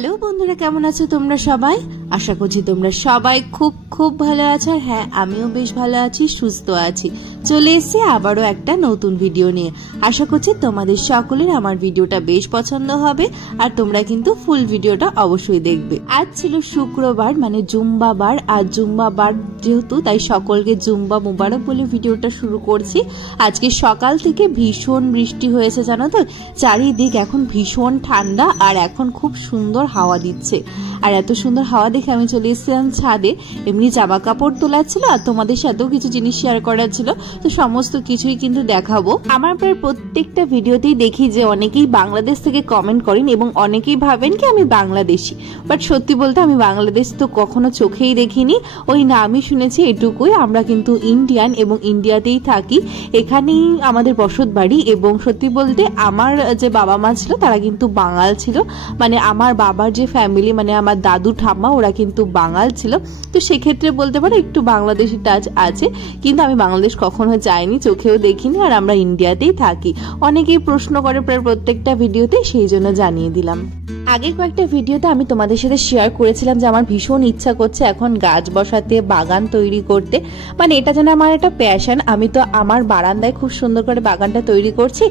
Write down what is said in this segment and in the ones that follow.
Hello বন্ধুরা, কেমন আছো তোমরা সবাই? আশা করছি তোমরা সবাই খুব খুব ভালো আছো। আর হ্যাঁ, আমিও বেশ ভালো আছি, সুস্থ আছি। চলে এসেছি আবারও একটা নতুন ভিডিও নিয়ে। আশা করছি তোমাদের সকলের আমার ভিডিওটা বেশ পছন্দ হবে আর তোমরা কিন্তু ফুল ভিডিওটা অবশ্যই দেখবে। আজ ছিল শুক্রবার, মানে জুম্বা বার। আর জুম্বা বার যেহেতু, তাই সকলকে জুম্বা মুবারক বলে ভিডিওটা শুরু করছি। আজকে সকাল থেকে ভীষণ বৃষ্টি হয়েছে, জানো তো, চারিদিক এখন ভীষণ ঠান্ডা আর এখন খুব সুন্দর হাওয়া দিচ্ছে। আর এত সুন্দর হাওয়া দেখে আমি চলে এসেছিলাম ছাদে। এমনি জামা কাপড় তোলার ছিল আর তোমাদের সাথেও কিছু জিনিস শেয়ার করার ছিল, তো সমস্ত কিছুই কিন্তু দেখাবো। আমার প্রায় প্রত্যেকটা ভিডিওতেই দেখি যে অনেকেই বাংলাদেশ থেকে কমেন্ট করেন এবং অনেকেই ভাবেন কি আমি বাংলাদেশি, বাট সত্যি বলতে আমি বাংলাদেশ তো কখনো চোখেই দেখিনি। ওই নামই শুনেছি এটুকুই। আমরা কিন্তু ইন্ডিয়ান এবং ইন্ডিয়াতেই থাকি, এখানেই আমাদের বসত বাড়ি। এবং সত্যি বলতে আমার যে বাবা মা ছিল তারা কিন্তু বাঙাল ছিল, মানে আমার বাবার যে ফ্যামিলি, মানে আমার দাদু ঠাম্মা, ওরা কিন্তু বাঙাল ছিল। তো সেক্ষেত্রে বলতে পারো একটু বাংলাদেশি টাচ আছে, কিন্তু আমি বাংলাদেশ কখনো যাইনি, চোখেও দেখিনি। আর আমরা ইন্ডিয়াতেই থাকি। অনেকেই প্রশ্ন করে প্রায় প্রত্যেকটা ভিডিওতে, সেই জন্য জানিয়ে দিলাম। আগের কয়েকটা ভিডিওতে আমি তোমাদের সাথে শেয়ার করেছিলাম যে আমার ভীষণ ইচ্ছা করছে এখন গাছ বসাতে, বাগান তৈরি করতে, মানে এটা যেন আমার একটা প্যাশন। আমি তো আমার বারান্দায় খুব সুন্দর করে বাগানটা তৈরি করছি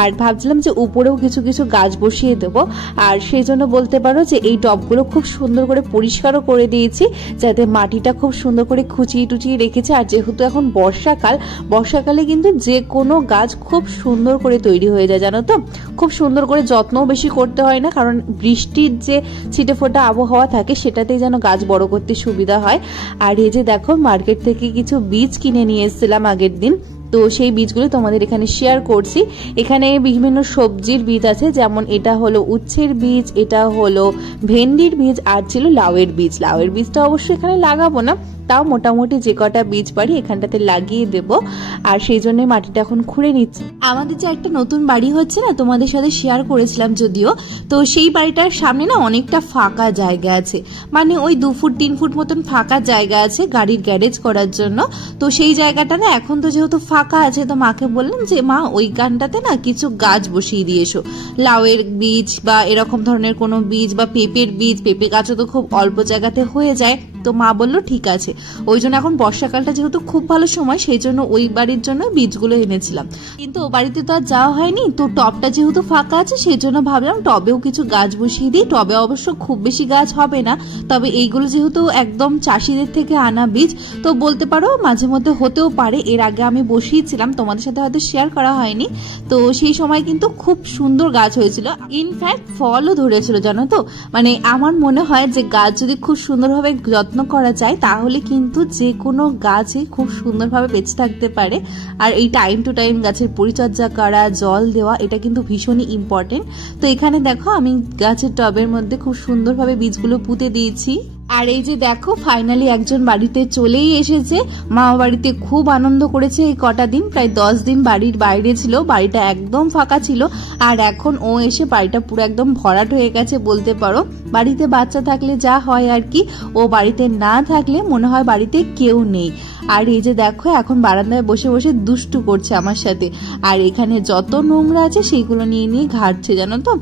আর ভাবছিলাম যে উপরেও কিছু কিছু গাছ বসিয়ে দেবো। আর সেই জন্য বলতে পারো যে এই টবগুলো খুব সুন্দর করে পরিষ্কারও করে দিয়েছি, যাতে মাটিটা খুব সুন্দর করে খুঁচিয়ে টুচিয়ে রেখেছে। আর যেহেতু এখন বর্ষাকালে কিন্তু যে কোনো গাছ খুব সুন্দর করে তৈরি হয়ে যায়, জানো তো। খুব সুন্দর করে যত্নও বেশি করতে হয় না, কারণ বৃষ্টির যে ছিটে ফোটা আবহাওয়া থাকে সেটাতেই যেন গাছ বড় করতে সুবিধা হয়। আর এই যে দেখো, মার্কেট থেকে কিছু বীজ কিনে নিয়ে এসেছিলাম আগের দিন, তো সেই বীজগুলো তোমাদের এখানে শেয়ার করছি। এখানে বিভিন্ন সবজির বীজ আছে, যেমন এটা হলো উচ্ছের বীজ, এটা হলো ভেন্ডির বীজ, আর ছিল লাউয়ের বীজ। লাউয়ের বীজটা অবশ্যই এখানে লাগাবো না, তাও মোটামুটি যে কটা বীজ পারি এখানটাতে লাগিয়ে দেব। আর সেই জন্য মাটিটা এখন খুঁড়ে নিচ্ছি। আমাদের যে একটা নতুন বাড়ি হচ্ছে না, তোমাদের সাথে শেয়ার করেছিলাম যদিও, তো সেই বাড়িটার সামনে না অনেকটা ফাঁকা জায়গা আছে, মানে ওই 2 ফুট 3 ফুট মতন ফাঁকা জায়গা আছে গাড়ির গ্যারেজ করার জন্য। তো সেই জায়গাটা না এখন তো যেহেতু ফাঁকা আছে, তো মাকে বললাম যে মা ওই গানটাতে না কিছু গাছ বসিয়ে দিয়ে এসো, লাউয়ের বীজ বা এরকম ধরনের কোনো বীজ বা পেঁপের বীজ। পেঁপে গাছও তো খুব অল্প জায়গাতে হয়ে যায়। তো মা বললো ঠিক আছে। ওই জন্য এখন বর্ষাকালটা যেহেতু খুব ভালো সময়, সেই জন্য ওই বাড়ির জন্য বীজগুলো এনেছিলাম। কিন্তু ও বাড়িতে তো আর যাওয়া হয়নি, তো টবটা যেহেতু ফাঁকা আছে সেই জন্য ভাবলাম টবেও কিছু গাছ বসিয়ে দিই। টবে অবশ্য খুব বেশি গাছ হবে না, তবে এইগুলো যেহেতু একদম চাষিদের থেকে আনা বীজ, তো বলতে পারো মাঝে মধ্যে হতেও পারে। এর আগে আমি বসিয়েছিলাম, তোমাদের সাথে হয়তো শেয়ার করা হয়নি, তো সেই সময় কিন্তু খুব সুন্দর গাছ হয়েছিল। ইনফ্যাক্ট ফলও ধরেছিল, জানো তো। মানে আমার মনে হয় যে গাছ যদি খুব সুন্দরভাবে যত্ন করা যায় তাহলে কিন্তু যে কোনো গাছে খুব সুন্দরভাবে বেঁচে থাকতে পারে। আর এই টাইম টু টাইম গাছের পরিচর্যা করা, জল দেওয়া, এটা কিন্তু ভীষণই ইম্পর্টেন্ট। তো এখানে দেখো আমি গাছের টবের মধ্যে খুব সুন্দরভাবে বীজগুলো পুঁতে দিয়েছি। আর এই যে দেখো, ফাইনালি একজন বাড়িতে চলেই এসেছে। মা বাড়িতে খুব আনন্দ করেছে এই কটা দিন, প্রায় 10 দিন বাড়ির বাইরে ছিল, বাড়িটা একদম ফাঁকা ছিল। আর এখন ও এসে বাড়িটা পুরো একদম ভরাট হয়ে গেছে বলতে পারো। বাড়িতে বাচ্চা থাকলে যা হয় আর কি, ও বাড়িতে না থাকলে মনে হয় বাড়িতে কেউ নেই। আর এই যে দেখো, এখন বারান্দায় বসে বসে দুষ্টু করছে আমার সাথে। আর এখানে যত নোংরা আছে সেইগুলো নিয়ে নিয়ে ঘাঁটছে, জানো তো।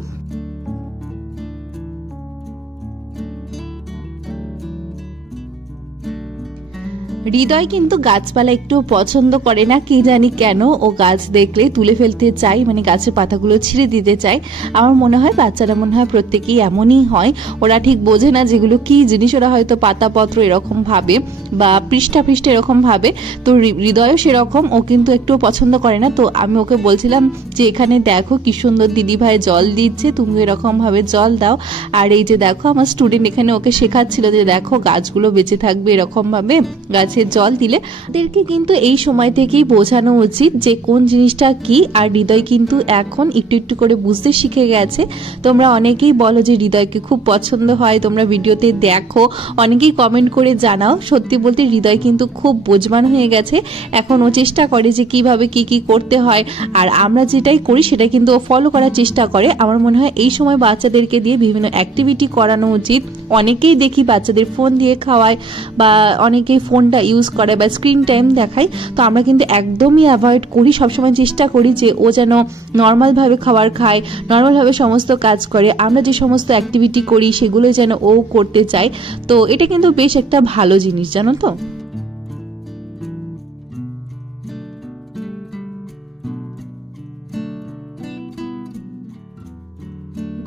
হৃদয় কিন্তু গাছপালা একটু পছন্দ করে না, কি জানি কেন। ও গাছ দেখলে তুলে ফেলতে চাই, মানে গাছের পাতাগুলো ছিঁড়ে দিতে চাই। আমার মনে হয় বাচ্চারা মনে হয় প্রত্যেকেই এমনই হয়, ওরা ঠিক বোঝে না যেগুলো কি জিনিস। ওরা হয়তো পাতাপত্র এরকম ভাবে বা পৃষ্ঠা এরকম ভাবে, তো হৃদয়ও সেরকম। ও কিন্তু একটু পছন্দ করে না। তো আমি ওকে বলছিলাম যে এখানে দেখো কি সুন্দর দিদি ভাই জল দিচ্ছে, তুমি এরকম ভাবে জল দাও। আর এই যে দেখো, আমার স্টুডেন্ট এখানে ওকে শেখাচ্ছিল যে দেখো গাছগুলো বেঁচে থাকবে এরকম ভাবে গাছের জল দিলে। তাদেরকে কিন্তু এই সময় থেকেই বোঝানো উচিত যে কোন জিনিসটা কি। আর হৃদয় কিন্তু এখন একটু একটু করে বুঝতে শিখে গেছে। তোমরা অনেকেই বলো যে হৃদয়কে খুব পছন্দ হয়, তোমরা ভিডিওতে দেখো, অনেকেই কমেন্ট করে জানাও। সত্যি বলতে হৃদয় কিন্তু খুব বোঝবান হয়ে গেছে এখন। ও চেষ্টা করে যে কিভাবে কি কি করতে হয়, আর আমরা যেটাই করি সেটা কিন্তু ও ফলো করার চেষ্টা করে। আমার মনে হয় এই সময় বাচ্চাদেরকে দিয়ে বিভিন্ন অ্যাক্টিভিটি করানো উচিত। অনেকেই দেখি বাচ্চাদের ফোন দিয়ে খাওয়ায়, বা অনেকেই ফোনটা ইউজ করে বা স্ক্রিন টাইম দেখায়, তো আমরা কিন্তু একদমই অ্যাভয়েড করি। সবসময় চেষ্টা করি যে ও যেন নর্মালভাবে খাবার খায়, নর্মালভাবে সমস্ত কাজ করে, আমরা যে সমস্ত অ্যাক্টিভিটি করি সেগুলো যেন ও করতে চায়। তো এটা কিন্তু বেশ একটা ভালো জিনিস, জানো তো।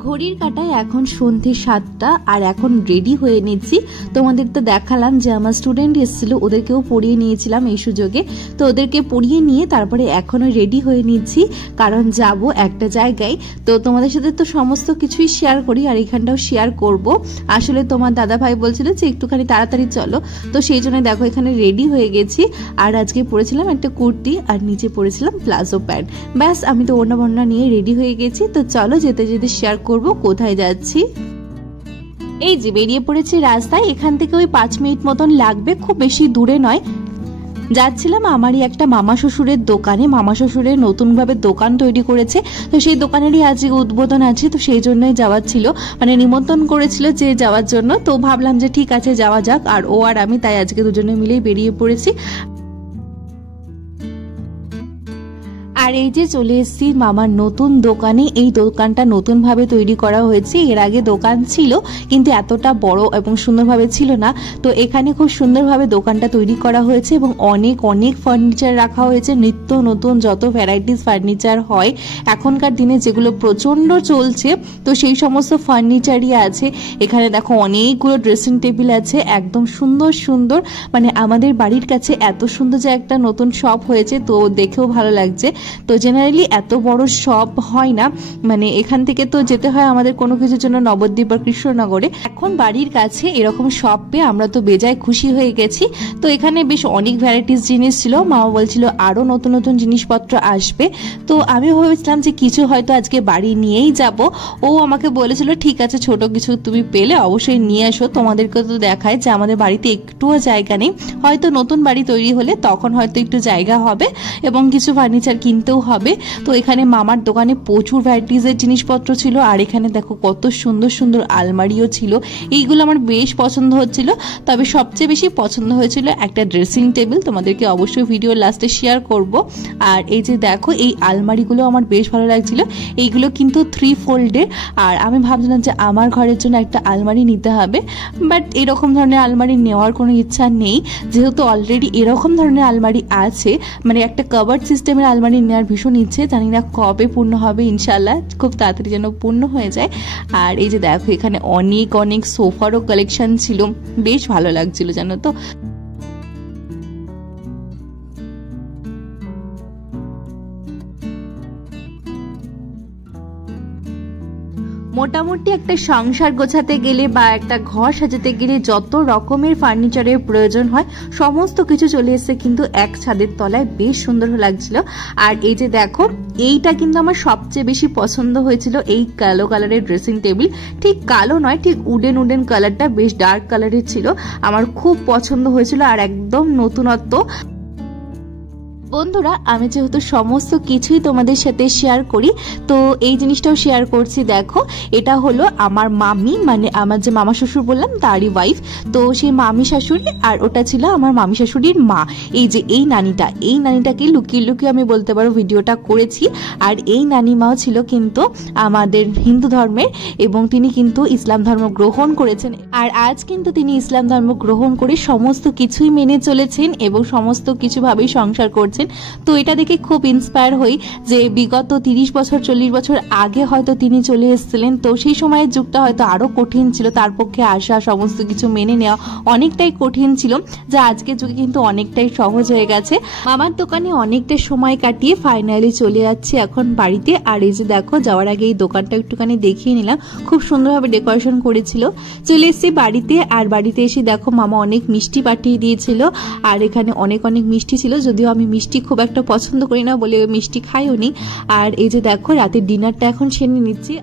ঘড়ির কাঁটায় এখন সন্ধে 7টা, আর এখন রেডি হয়ে নিচ্ছি। তোমাদের তো দেখালাম যে আমার স্টুডেন্ট এসেছিল, ওদেরকেও পড়িয়ে নিয়েছিলাম এই সুযোগে। তো ওদেরকে পড়িয়ে নিয়ে তারপরে এখনো রেডি হয়ে নিচ্ছি, কারণ যাব একটা জায়গায়। তো তোমাদের সাথে তো সমস্ত কিছুই শেয়ার করি, আর এখানটাও শেয়ার করব। আসলে তোমার দাদা ভাই বলছিল যে একটুখানি তাড়াতাড়ি চলো, তো সেই জন্য দেখো এখানে রেডি হয়ে গেছি। আর আজকে পরেছিলাম একটা কুর্তি, আর নিচে পরেছিলাম প্লাজো প্যান্ট। ব্যাস, আমি তো ওড়না বন্না নিয়ে রেডি হয়ে গেছি। তো চলো যেতে যেতে শেয়ার করব কোথায় যাচ্ছি। এই যে বেরিয়ে পড়েছি রাস্তায়, এখান থেকে ওই 5 মিনিট মতন লাগবে, খুব বেশি দূরে নয়। যাচ্ছিলাম আমারই একটা মামা শ্বশুরের দোকানে। মামা শ্বশুরের নতুনভাবে দোকান তৈরি করেছে, তো সেই দোকানেরই আজকে উদ্বোধন আছে, তো সেই জন্যই যাওয়ার ছিল, মানে নিমন্ত্রণ করেছিল যে যাওয়ার জন্য। তো ভাবলাম যে ঠিক আছে যাওয়া যাক, আর ও আর আমি তাই আজকে দুজনে মিলেই বেরিয়ে পড়েছি। আর এই যে চলে এসেছি মামার নতুন দোকানে। এই দোকানটা নতুন ভাবে তৈরি করা হয়েছে, এর আগে দোকান ছিল কিন্তু এতটা বড় এবং সুন্দরভাবে ছিল না। তো এখানে খুব সুন্দরভাবে দোকানটা তৈরি করা হয়েছে এবং অনেক অনেক ফার্নিচার রাখা হয়েছে, নিত্য নতুন যত ভ্যারাইটিস ফার্নিচার হয় এখনকার দিনে যেগুলো প্রচন্ড চলছে, তো সেই সমস্ত ফার্নিচারই আছে এখানে। দেখো অনেকগুলো ড্রেসিং টেবিল আছে, একদম সুন্দর সুন্দর, মানে আমাদের বাড়ির কাছে এত সুন্দর যে একটা নতুন শপ হয়েছে, তো দেখেও ভালো লাগছে। তো জেনারেলি এত বড় শপ হয় না, মানে এখান থেকে তো যেতে হয় আমাদের কোনো কিছুর জন্য নবদ্বীপ বা কৃষ্ণনগরে। এখন বাড়ির কাছে এরকম শপ পেয়ে আমরা তো বেজায় খুশি হয়ে গেছি। তো এখানে বেশ অনেক ভ্যারাইটিস জিনিস ছিল, মামা বলছিল আরো নতুন নতুন জিনিসপত্র আসবে। তো আমি ভেবেছিলাম যে কিছু হয়তো আজকে বাড়ি নিয়েই যাব। ও আমাকে বলেছিল ঠিক আছে ছোট কিছু তুমি পেলে অবশ্যই নিয়ে আসো, তোমাদেরকে তো দেখায় যে আমাদের বাড়িতে একটুও জায়গা নেই, হয়তো নতুন বাড়ি তৈরি হলে তখন হয়তো একটু জায়গা হবে এবং কিছু ফার্নিচার কিনতেও হবে। তো এখানে মামার দোকানে প্রচুর ভ্যারাইটিসের জিনিসপত্র ছিল, আর এখানে দেখো কত সুন্দর সুন্দর আলমারিও ছিল। এইগুলো আমার বেশ পছন্দ হচ্ছিল, তবে সবচেয়ে বেশি পছন্দ হয়েছিল একটা ড্রেসিং টেবিল, তোমাদেরকে অবশ্যই ভিডিও লাস্টে শেয়ার করব। আর এই যে দেখো এই আলমারিগুলো আমার বেশ ভালো লাগছিল, এইগুলো কিন্তু 3 ফোল্ডের। আর আমি ভাবছিলাম যে আমার ঘরের জন্য একটা আলমারি নিতে হবে, বাট এরকম ধরনের আলমারি নেওয়ার কোনো ইচ্ছা নেই, যেহেতু অলরেডি এরকম ধরনের আলমারি আছে। মানে একটা কভার সিস্টেমের আলমারি নেওয়ার ভীষণ ইচ্ছে, জানি না কবে পূর্ণ হবে, ইনশাল্লাহ খুব তাড়াতাড়ি যেন পূর্ণ হয়ে যায়। আর এই যে দেখো এখানে অনেক অনেক সোফারও কালেকশন ছিল, বেশ ভালো লাগছিল জানো তো। মোটামুটি একটা সংসার গোছাতে গেলে বা একটা ঘর সাজাতে গেলে যত রকমের ফার্নিচারের প্রয়োজন হয় সমস্ত কিছু চলে এসেছে কিন্তু এক ছাদের তলায়, বেশ সুন্দর লাগছিল। আর এই যে দেখো এইটা কিন্তু আমার সবচেয়ে বেশি পছন্দ হয়েছিল, এই কালো কালারের ড্রেসিং টেবিল। ঠিক কালো নয়, ঠিক উডেন উডেন কালারটা, বেশ ডার্ক কালারের ছিল, আমার খুব পছন্দ হয়েছিল আর একদম নতুনত্ব। বন্ধুরা আমি যেহেতু সমস্ত কিছুই তোমাদের সাথে শেয়ার করি, তো এই জিনিসটাও শেয়ার করছি। দেখো এটা হলো আমার মামি, মানে আমার যে মামা শ্বশুর বললাম তারই ওয়াইফ, তো সেই মামি শাশুড়ি, আর ওটা ছিল আমার মামি শাশুড়ির মা। এই যে এই নানিটাকে লুকিয়ে লুকিয়ে আমি বলতে পারো ভিডিওটা করেছি। আর এই নানিমাও ছিল কিন্তু আমাদের হিন্দু ধর্মের, এবং তিনি কিন্তু ইসলাম ধর্ম গ্রহণ করেছেন, আর আজ কিন্তু তিনি ইসলাম ধর্ম গ্রহণ করে সমস্ত কিছুই মেনে চলেছেন এবং সমস্ত কিছু ভাবেই সংসার করছেন। তো এটা দেখে খুব ইন্সপায়ার হই যে বিগত 30 বছর 40 বছর আগে হয়তো তিনি চলে এসেছিলেন, তো সেই সময়ের যুগটা হয়তো আরো কঠিন ছিল, তার পক্ষে আসা সমস্ত কিছু মেনে নেওয়া অনেকটাই কঠিন ছিল, যা আজকের যুগে কিন্তু অনেকটাই সহজ হয়ে গেছে। মামার দোকানে অনেকটা সময় কাটিয়ে ফাইনালি চলে যাচ্ছি এখন বাড়িতে। আর এই যে দেখো যাওয়ার আগে এই দোকানটা একটুখানি দেখিয়ে নিলাম, খুব সুন্দরভাবে ডেকোরেশন করেছিল। চলে এসেছি বাড়িতে, আর বাড়িতে এসে দেখো মামা অনেক মিষ্টি পাঠিয়ে দিয়েছিল, আর এখানে অনেক অনেক মিষ্টি ছিল, যদিও আমি মিষ্টি খুব একটা পছন্দ করি না বলে মিষ্টি খাইও নি। আর এই যে দেখো রাতের ডিনারটা এখন সেরে নিচ্ছি।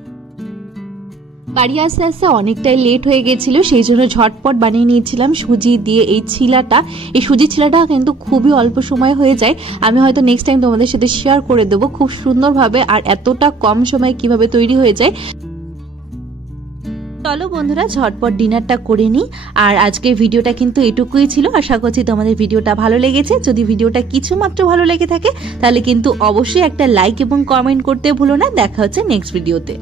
বাড়ি আসতে আসতে অনেকটাই লেট হয়ে গেছিল, সেই জন্য ঝটপট বানিয়ে নিয়েছিলাম সুজি দিয়ে এই ছিলাটা। এই সুজির ছিলাটা কিন্তু খুবই অল্প সময় হয়ে যায়, আমি হয়তো নেক্সট টাইম তোমাদের সাথে শেয়ার করে দেবো খুব সুন্দরভাবে, আর এতটা কম সময়ে কিভাবে তৈরি হয়ে যায়। চলো বন্ধুরা ঝটপট ডিনারটা করে নিই। আর আজকের ভিডিওটা কিন্তু এটুকুই ছিল। আশা করছি তোমাদের ভিডিওটা ভালো লেগেছে। যদি ভিডিওটা কিছু মাত্র ভালো লেগে থাকে তাহলে কিন্তু অবশ্যই একটা লাইক এবং কমেন্ট করতে ভুলো না। দেখা হচ্ছে নেক্সট ভিডিওতে।